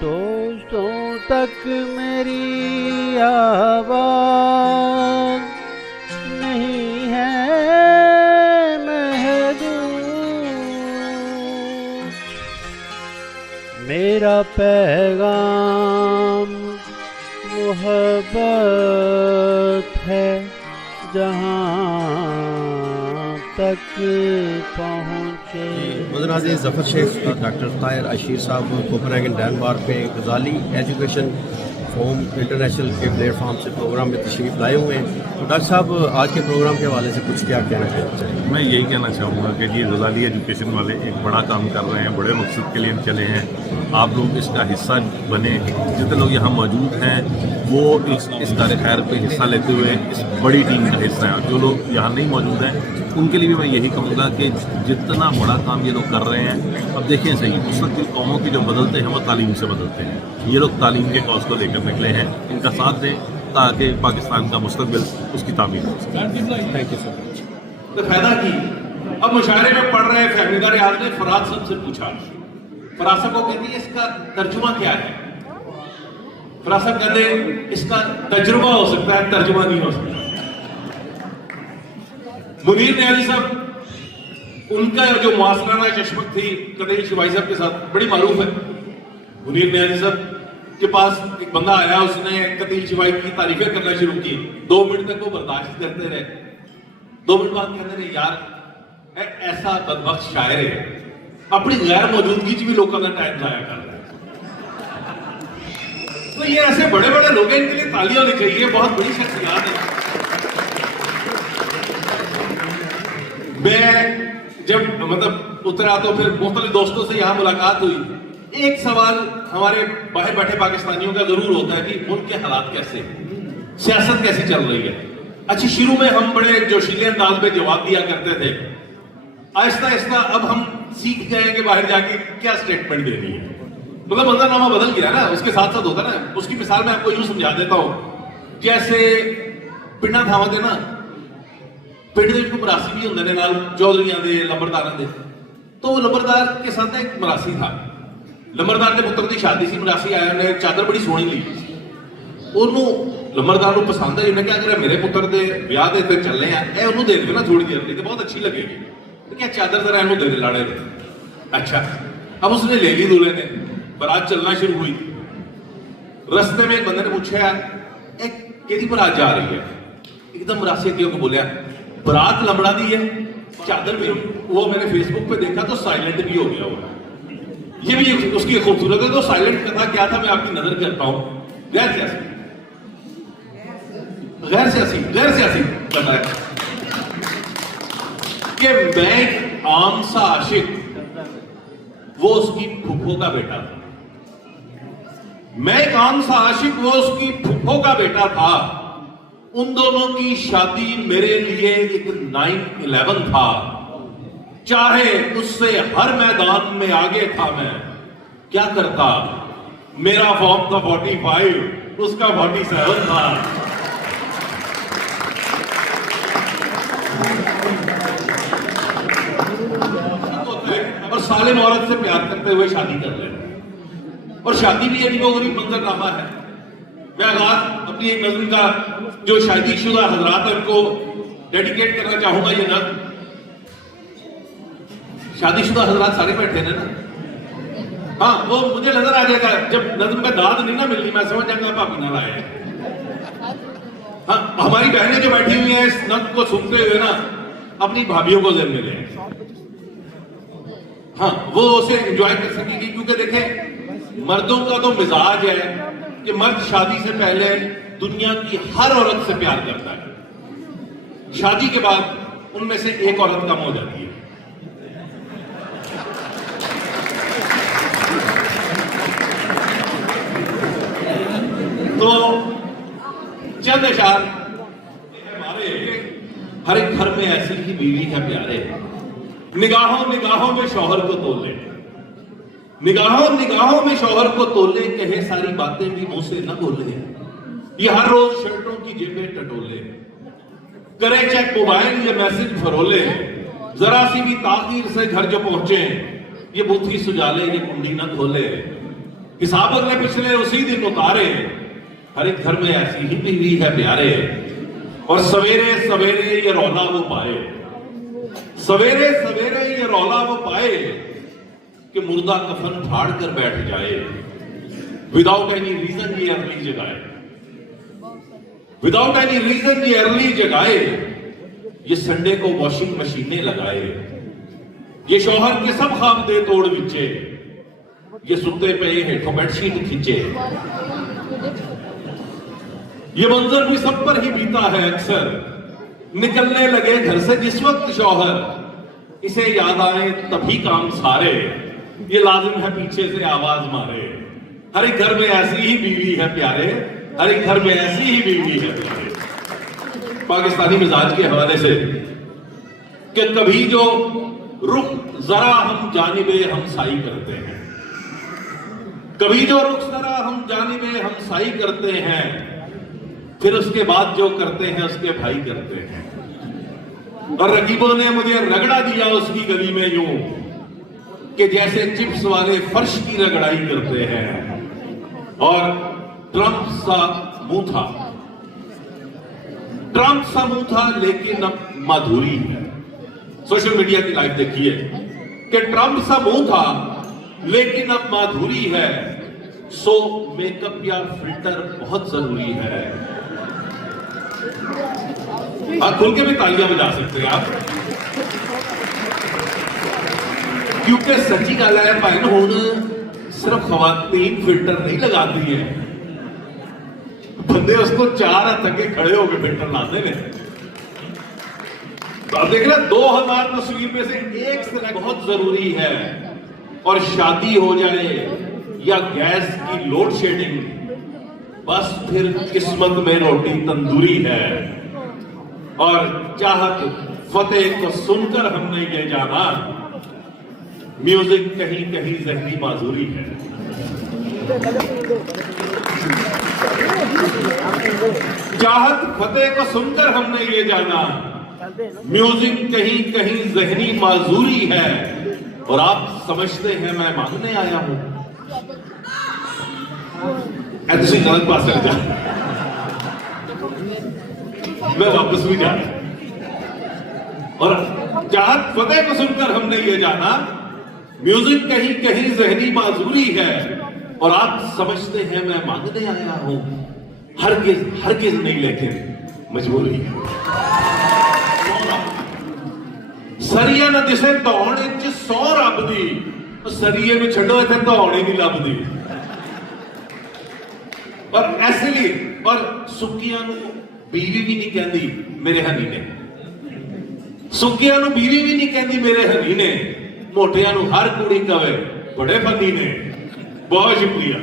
दोस्तों तक मेरी आवाज़ नहीं है महदूद, मेरा पैगाम मोहब्बत है जहाँ तक पहुँचे। मदनाज़ ज़फ़र शेख डॉक्टर ताहिर अशीर साहब कोपनहेगन डेनमार्क में गज़ाली एजुकेशन फोरम इंटरनेशनल के प्लेटफॉर्म से प्रोग्राम में तशरीफ़ लाए हुए हैं। तो डॉक्टर साहब आज के प्रोग्राम के हवाले से कुछ क्या कहना चाहिए? मैं यही कहना चाहूँगा कि ये गज़ाली एजुकेशन वाले एक बड़ा काम कर रहे हैं, बड़े मकसद के लिए चले हैं। आप लोग इसका हिस्सा बने, जितने लोग यहाँ मौजूद हैं वो इस कार्य खैर पे हिस्सा लेते हुए इस बड़ी टीम का हिस्सा हैं। जो लोग यहाँ नहीं मौजूद हैं उनके लिए भी मैं यही कहूँगा कि जितना बड़ा काम ये लोग कर रहे हैं, अब देखें सही, मुस्तक़बिल कौमों की जो बदलते हैं वो तालीम से बदलते हैं। ये लोग तालीम के कौस को लेकर निकले हैं, इनका साथ दें ताकि पाकिस्तान का मुस्तक़बिल उसकी तामीर हो सके। Thank you so much. तो फायदा की अब मुशायरे में पढ़ रहे फहमीदा रियाज ने फराज साहब से पूछा, फराज साहब को कहती है इसका तर्जुमा क्या है? फराज साहब कहते इसका तजुर्बा हो सकता है, तर्जुमा नहीं हो सकता। मुनीर न्याजी साहब, उनका जो मुआसराना चश्मक थी कदीर शिवाई साहब के साथ बड़ी मारूफ है। मुनीर न्याजी साहब के पास एक बंदा आया, उसने कदीर शिवाई की तारीफें करना शुरू की। 2 मिनट तक वो बर्दाश्त करते रहे। 2 मिनट बाद कहते रहे यार ऐसा बदबख्त शायर है, अपनी गैर मौजूदगी च भी लोगों का टाइम जाया कर रहा है। तो ये ऐसे बड़े बड़े लोग हैं, इनके लिए तालियां होनी चाहिए, बहुत बड़ी शख्सियत है। मैं जब उतरा तो फिर मुख्तलिफ दोस्तों से यहाँ मुलाकात हुई। एक सवाल हमारे बाहर बैठे पाकिस्तानियों का जरूर होता है कि मुल्क के हालात कैसे, सियासत कैसी चल रही है। अच्छी, शुरू में हम बड़े जोशीले अंदाज में जवाब दिया करते थे। आहिस्ता आहिस्ता अब हम सीख गए कि बाहर जाके क्या स्टेटमेंट देनी है। मंजरनामा बदल गया ना, उसके साथ साथ होता ना। उसकी मिसाल मैं आपको यूं समझा देता हूं, जैसे पिंडा थावां दे ना, पिंड दे मरासी भी होंदे ने नाल, चौधरियां दे, लंबरदारां दे। तो वो लंबरदार के साथ एक मरासी था। लंबरदार के पुत्र की शादी सी, मरासी आया, ने चादर बड़ी सोहनी ली। ਉਹਨੂੰ लंबरदार ਨੂੰ पसंद है, इन्हें क्या करा मेरे पुत्र के ब्याह के चलने हैं, ਉਹਨੂੰ दे दे ना थोड़ी देर लिए, तो बहुत अच्छी लगेगी। तो क्या चादर जरा इन्हों दे दे लाड़े ने। अच्छा, अब उसने ले ली दूल्हे ने, बारात चलना शुरू हुई। रस्ते में एक बंदे ने पूछा कि बारात जा रही है? एकदम मरासी अगले को बोलिया बारात लंबड़ा दी है, चादर भी। वो मैंने फेसबुक पे देखा तो साइलेंट भी हो गया वो। ये भी उसकी खूबसूरत है। तो साइलेंट कथा क्या था मैं आपकी नजर करता हूं। गैर सियासी बताया कि मैं एक आम सा आशिक, वो उसकी फूफो का बेटा था। मैं एक आम सा आशिक, वो उसकी फूफो का बेटा था। उन दोनों की शादी मेरे लिए एक 9/11 था। चाहे उससे हर मैदान में आगे था, मैं क्या करता? मेरा फॉर्म था 45, उसका 47 था। और सालिम औरत से प्यार करते हुए शादी कर रहे हैं, और शादी भी अजीबोगरीब मंजरनामा है। मैं आगाज अपनी एक नज़्म का जो शादीशुदा हजरात है उनको डेडिकेट करना चाहूंगा। ये नज़्म शादीशुदा हजरात सारे बैठे हैं ना, हाँ, वो मुझे नजर आ जाएगा जब नज़्म में दाद नहीं ना मिलनी, मैं समझ जाऊंगा भाभी ना लाए। हाँ, हमारी बहनें जो बैठी हुई हैं इस नज़्म को सुनते हुए ना, अपनी भाभीयों को ज़हन में लें। हाँ, वो उसे एंजॉय कर सकेगी, क्योंकि देखें मर्दों का तो मिजाज है कि मर्द शादी से पहले दुनिया की हर औरत से प्यार करता है, शादी के बाद उनमें से एक औरत कम हो जाती है। तो चंद इशार, हमारे हर एक घर में ऐसी ही बीवी है प्यारे, निगाहों निगाहों में शौहर को तोले, निगाहों निगाहों में शौहर को तोले, कहे सारी बातें भी मुंह से न बोले, ये हर रोज शर्टों की जेबें टटोले, करे चेक मोबाइल ये मैसेज फरोले, जरा सी भी ताखीर से घर जो पहुंचे ये बुद्धि सुजाले ये कुंडी न खोले। हिसाब अगले पिछले उसी दिन उतारे, हर एक घर में ऐसी ही बीवी है प्यारे। और सवेरे सवेरे ये रौला वो पाए, सवेरे सवेरे ये रौला वो पाए कि मुर्दा कफन फाड़ कर बैठ जाए। विदाउट एनी रीजन ये अर्ली जगाए, विदाउट एनी रीजन ये अर्ली जगाए। ये संडे को वॉशिंग मशीनें लगाए, ये शौहर के सब ख्वाब दे तोड़ बिचे, ये सुते पे हेठों बेडशीट खींचे। ये मंजर भी सब पर ही बीता है अक्सर, निकलने लगे घर से जिस वक्त शौहर, इसे याद आए तभी काम सारे, ये लाजिम है पीछे से आवाज मारे। हर एक घर में ऐसी ही बीवी है प्यारे, हर एक घर में ऐसी ही बीवी है प्यारे। पाकिस्तानी मिजाज के हवाले से कि कभी जो रुख जरा हम जानिबे हमसाई करते हैं, कभी जो रुख जरा हम जानिबे हमसाई करते हैं, फिर उसके बाद जो करते हैं उसके भाई करते हैं। और रकीबों ने मुझे रगड़ा दिया उसकी गली में यूं कि जैसे चिप्स वाले फर्श की रगड़ाई करते हैं। और ट्रंप सा मुंह था, ट्रंप सा मुंह था लेकिन अब माधुरी है। सोशल मीडिया की लाइव देखिए कि ट्रंप सा मुंह था लेकिन अब माधुरी है। सो मेकअप या फिल्टर बहुत जरूरी है। आप खुल के भी तालियां बजा सकते हैं आप, क्योंकि सच्ची गल है भाई हुण सिर्फ खवातीन फिल्टर नहीं लगाती है, बंदे उसको चार हाथ अगे खड़े होकर फिल्टर लाते हैं। तो आप देख रहे 2000 तस्वीर में से एक सिलेक्ट बहुत जरूरी है। और शादी हो जाए या गैस की लोड शेडिंग, बस फिर किस्मत में रोटी तंदूरी है। और चाहत फतेह को सुनकर हमने ये जाना, म्यूजिक कहीं कहीं जहरी माजूरी है। चाहत फतेह को सुनकर हमने ये जाना, म्यूजिक कहीं कहीं जहनी माजूरी है। और आप समझते हैं मैं मांगने आया हूं, ऐसे गलत पास चले जा, मैं वापस भी जा। और चाहत फतेह को सुनकर हमने ये जाना, म्यूजिक कहीं कहीं जहनी माजूरी है। और आप समझते हैं मैं मांगने आया हूं, हरगिज नहीं लेकिन मजबूरी है। सरिया न दिसे दौड़ च 100 रब दी, सरिये में छड़ो इतने दौड़ ही नहीं लभदी। और ऐसे और सुखियां बीवी भी नहीं कहती मेरे हनी ने, सुखियां बीवी भी नहीं कहती मेरे हनी ने, मोटियां हर कुड़ी कवे बड़े फनी ने। बहुत शुक्रिया।